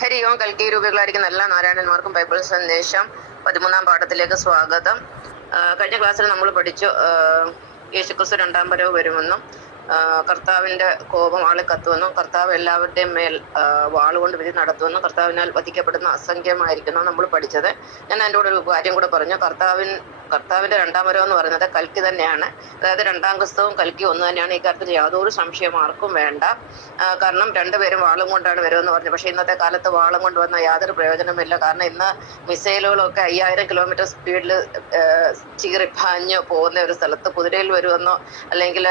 ഹരി ഓം. കൽക്കി രൂപികളായിരിക്കുന്ന എല്ലാ നാരായണന്മാർക്കും ബൈബിൾ സന്ദേശം 13-ാം പാഠത്തിലേക്ക് സ്വാഗതം. കഴിഞ്ഞ ക്ലാസ്സിൽ നമ്മൾ പഠിച്ചു യേശുക്രിസ്തു രണ്ടാം വരവ് വരുമെന്നും കർത്താവിന്റെ കോപം ആളെ കത്തുമെന്നും കർത്താവ് എല്ലാവരുടെയും മേൽ വാളുകൊണ്ട് വിധി നടത്തുമെന്നും കർത്താവിനാൽ വധിക്കപ്പെടുന്ന അസംഖ്യമായിരിക്കുന്നു നമ്മൾ പഠിച്ചത്. ഞാൻ അതിൻ്റെ കൂടെ ഒരു കാര്യം കൂടെ പറഞ്ഞു. കർത്താവിന്റെ രണ്ടാം വരവ് എന്ന് പറയുന്നത് കൽക്കി തന്നെയാണ്. അതായത് രണ്ടാം ക്രിസ്തുവും കൽക്കി ഒന്ന് തന്നെയാണ്. ഈ കാര്യത്തിൽ യാതൊരു സംശയം ആർക്കും വേണ്ട. കാരണം രണ്ടുപേരും വാളും കൊണ്ടാണ് വരുമെന്ന് പറഞ്ഞു. പക്ഷെ ഇന്നത്തെ കാലത്ത് വാളും കൊണ്ട് വന്ന യാതൊരു പ്രയോജനമില്ല. കാരണം ഇന്ന് മിസൈലുകളൊക്കെ 5000 കിലോമീറ്റർ സ്പീഡിൽ ചീറിപ്പാഞ്ഞ് പോകുന്ന ഒരു സ്ഥലത്ത് കുതിരയിൽ വരുമെന്നോ അല്ലെങ്കിൽ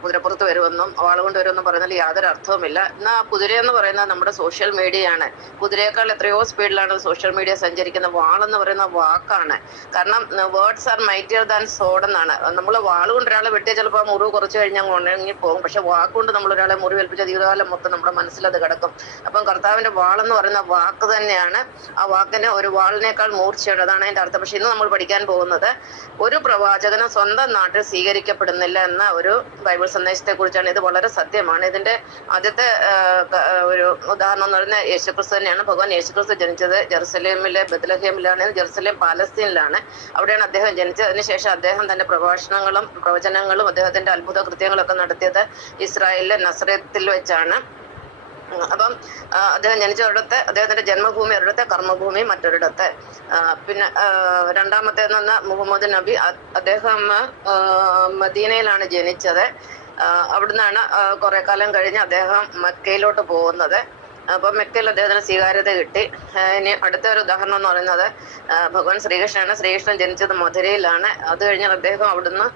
കുതിരപ്പുറത്ത് വരുമെന്നും വാളുകൊണ്ട് വരുമെന്നും പറയുന്നതിൽ യാതൊരു അർത്ഥവുമില്ല. ഇന്ന് ആ കുതിരയെന്ന് പറയുന്നത് നമ്മുടെ സോഷ്യൽ മീഡിയയാണ്. കുതിരയേക്കാൾ എത്രയോ സ്പീഡിലാണ് സോഷ്യൽ മീഡിയ സഞ്ചരിക്കുന്നത്. വാളെന്ന് പറയുന്ന വാക്കാണ്. കാരണം വേർഡ്സ് ആർ മൈറ്റിയർ ദാൻ സോഡ് എന്നാണ്. നമ്മൾ വാളുകൊണ്ട് ഒരാളെ വെട്ടിയാൽ ചിലപ്പോൾ ആ മുറിവ് കുറച്ച് കഴിഞ്ഞാൽ ഉണങ്ങി പോകും. പക്ഷെ വാക്കുകൊണ്ട് നമ്മൾ ഒരാളെ മുറിവേൽപ്പിച്ച ജീവിതകാലം മൊത്തം നമ്മുടെ മനസ്സിലത് കിടക്കും. അപ്പം കർത്താവിന്റെ വാളെന്ന് പറയുന്ന വാക്ക് തന്നെയാണ്. ആ വാക്കിന് ഒരു വാളിനേക്കാൾ മൂർച്ചയുണ്ട്. അതാണ് അതിന്റെ അർത്ഥം. പക്ഷെ ഇന്ന് നമ്മൾ പഠിക്കാൻ പോകുന്നത് ഒരു പ്രവാചകനും സ്വന്തം നാട്ടിൽ സ്വീകരിക്കപ്പെടുന്നില്ല എന്ന ഒരു ബൈബിൾ സന്ദേശത്തെ കുറിച്ചാണ്. ഇത് വളരെ സത്യമാണ്. ഇതിന്റെ ആദ്യത്തെ ഒരു ഉദാഹരണം എന്ന് പറയുന്നത് യേശുക്രിസ്തു തന്നെയാണ്. ഭഗവാൻ യേശുക്രിസ്തു ജനിച്ചത് ജെറുസലേമിലെ ബെത്ലഹേമിലാണ്. ജെറുസലേം പാലസ്തീനിലാണ്. അവിടെയാണ് അദ്ദേഹം ജനിച്ചത്. അതിനുശേഷം അദ്ദേഹം തന്റെ പ്രഭാഷണങ്ങളും പ്രവചനങ്ങളും അദ്ദേഹത്തിന്റെ അത്ഭുത കൃത്യങ്ങളൊക്കെ നടത്തിയത് ഇസ്രായേലിലെ നസറത്തിൽ വെച്ചാണ്. അപ്പം അദ്ദേഹം ജനിച്ച ഒരിടത്ത് അദ്ദേഹത്തിന്റെ ജന്മഭൂമി ഒരിടത്തെ, കർമ്മഭൂമി മറ്റൊരിടത്ത്. പിന്നെ രണ്ടാമത്തെ മുഹമ്മദ് നബി, അദ്ദേഹം മദീനയിലാണ് ജനിച്ചത്. അവിടുന്നാണ് കുറെ കാലം കഴിഞ്ഞ് അദ്ദേഹം മക്കയിലോട്ട് പോകുന്നത്. അപ്പം മെക്കയിൽ അദ്ദേഹത്തിന് സ്വീകാര്യത കിട്ടി. ഇനി അടുത്ത ഒരു ഉദാഹരണം എന്ന് പറയുന്നത് ഭഗവാൻ ശ്രീകൃഷ്ണനാണ്. ശ്രീകൃഷ്ണൻ ജനിച്ചത് മധുരയിലാണ്. അത് കഴിഞ്ഞാൽ അദ്ദേഹം അവിടുന്ന്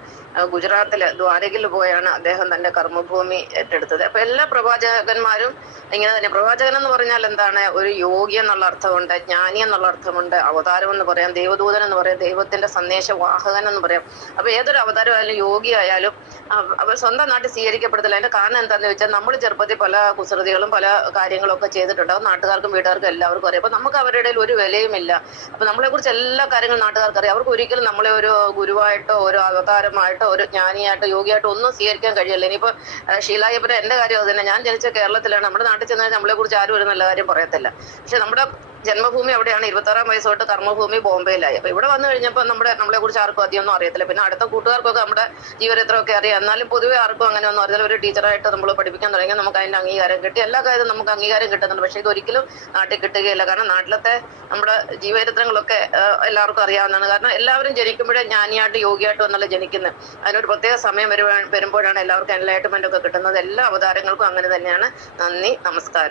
ഗുജറാത്തിലെ ദ്വാരകയിൽ പോയാണ് അദ്ദേഹം തന്റെ കർമ്മഭൂമി ഏറ്റെടുത്തത്. അപ്പൊ എല്ലാ പ്രവാചകന്മാരും ഇങ്ങനെ തന്നെ. പ്രവാചകൻ എന്ന് പറഞ്ഞാൽ എന്താണ്? ഒരു യോഗി എന്നുള്ള അർത്ഥമുണ്ട്, ജ്ഞാനി എന്നുള്ള അർത്ഥമുണ്ട്, അവതാരം എന്ന് പറയാം, ദൈവദൂതൻ എന്ന് പറയാം, ദൈവത്തിന്റെ സന്ദേശവാഹകൻ എന്ന് പറയാം. അപ്പൊ ഏതൊരു അവതാരം ആയാലും യോഗി ആയാലും അവർ സ്വന്തം നാട്ടിൽ സ്വീകരിക്കപ്പെടത്തില്ല. അതിന്റെ കാരണം എന്താണെന്ന് വെച്ചാൽ നമ്മൾ ചെറുപ്പത്തിൽ പല കുസൃതികളും പല കാര്യങ്ങളും ഒക്കെ ചെയ്തിട്ടുണ്ടാവും. നാട്ടുകാർക്കും വീട്ടുകാർക്കും എല്ലാവർക്കും അറിയാം. അപ്പൊ നമുക്ക് അവരുടെ ഇടയിൽ ഒരു വിലയുമില്ല. അപ്പൊ നമ്മളെ കുറിച്ച് എല്ലാ കാര്യങ്ങളും നാട്ടുകാർക്ക് അറിയാം. അവർക്ക് ഒരിക്കലും നമ്മളെ ഒരു ഗുരുവായിട്ടോ ഒരു അവതാരമായിട്ടോ ഒരു ജ്ഞാനിയായിട്ടോ യോഗിയായിട്ടോ ഒന്നും സ്വീകരിക്കാൻ കഴിയില്ല. ഇനിയിപ്പോ ഷീലായപ്പനെ എന്റെ കാര്യം അത് തന്നെ. ഞാൻ ജനിച്ച കേരളത്തിലാണ്. നമ്മുടെ നാട്ടിൽ ചെന്നാൽ നമ്മളെ കുറിച്ച് ആരും ഒരു നല്ല കാര്യം പറയത്തില്ല. പക്ഷെ നമ്മുടെ ജന്മഭൂമി അവിടെയാണ്. 26-ാം വയസ്സ് തൊട്ട് കർമ്മഭൂമി ബോംബെയിലായി. അപ്പൊ ഇവിടെ വന്നു കഴിഞ്ഞപ്പോൾ നമ്മളെ കുറിച്ച് ആർക്കും അധികമൊന്നും അറിയത്തില്ല. പിന്നെ അടുത്ത കൂട്ടുകാർക്കൊക്കെ നമ്മുടെ ജീവചരിത്രമൊക്കെ അറിയാം. എന്നാലും പൊതുവെ ആർക്കും അങ്ങനെ ഒന്നും അറിയില്ല. ഒരു ടീച്ചറായിട്ട് നമ്മൾ പഠിപ്പിക്കാൻ തുടങ്ങി നമുക്ക് അതിന്റെ അംഗീകാരം കിട്ടി. എല്ലാ കാര്യവും നമുക്ക് അംഗീകാരം കിട്ടുന്നുണ്ട്. പക്ഷെ ഇതൊരിക്കലും നാട്ടിൽ കിട്ടുകയില്ല. കാരണം നാട്ടിലത്തെ നമ്മുടെ ജീവചരിത്രങ്ങളൊക്കെ എല്ലാവർക്കും അറിയാവുന്നതാണ്. കാരണം എല്ലാവരും ജനിക്കുമ്പോഴേ ജ്ഞാനിയായിട്ട് യോഗിയായിട്ടും എന്നല്ല ജനിക്കുന്നത്. അതിനൊരു പ്രത്യേക സമയം വരുമ്പോഴാണ് എല്ലാവർക്കും എൻലൈറ്റ്മെന്റ് ഒക്കെ കിട്ടുന്നത്. എല്ലാ അവതാരങ്ങൾക്കും അങ്ങനെ തന്നെയാണ്. നന്ദി, നമസ്കാരം.